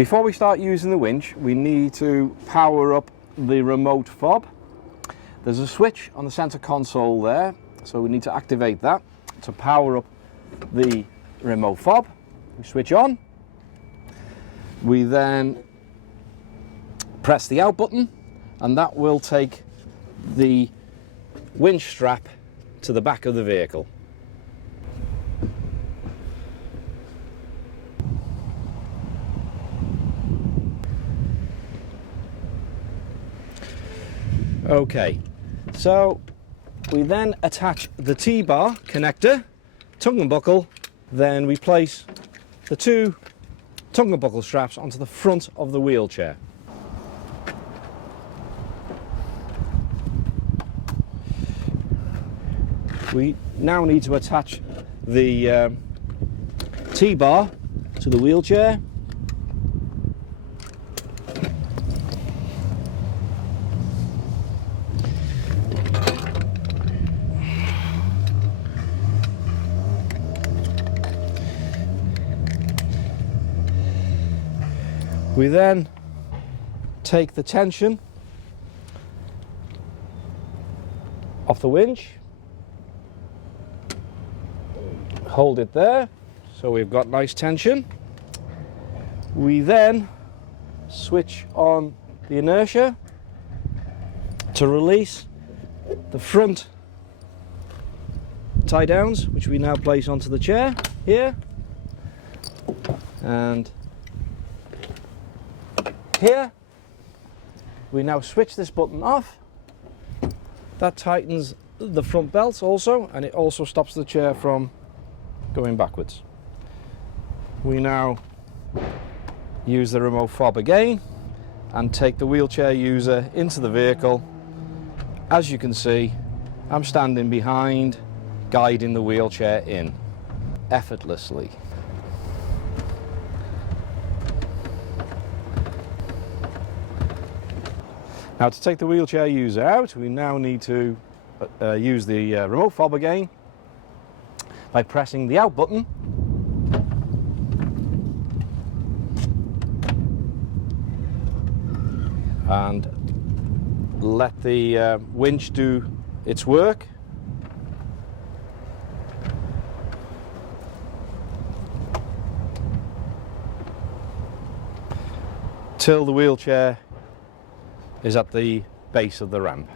Before we start using the winch, we need to power up the remote fob. There's a switch on the center console there, so we need to activate that to power up the remote fob. We switch on. We then press the out button, and that will take the winch strap to the back of the vehicle. Okay, so we then attach the T-bar connector, tongue and buckle, then we place the two tongue and buckle straps onto the front of the wheelchair. We now need to attach the T-bar to the wheelchair. We then take the tension off the winch, hold it there, so we've got nice tension. We then switch on the inertia to release the front tie downs, which we now place onto the chair here, and here we now switch this button off. That tightens the front belt also, and it also stops the chair from going backwards. We now use the remote fob again and take the wheelchair user into the vehicle. As you can see, I'm standing behind, guiding the wheelchair in effortlessly. Now, to take the wheelchair user out, we now need to use the remote fob again by pressing the out button. And let the winch do its work. Till the wheelchair is at the base of the ramp.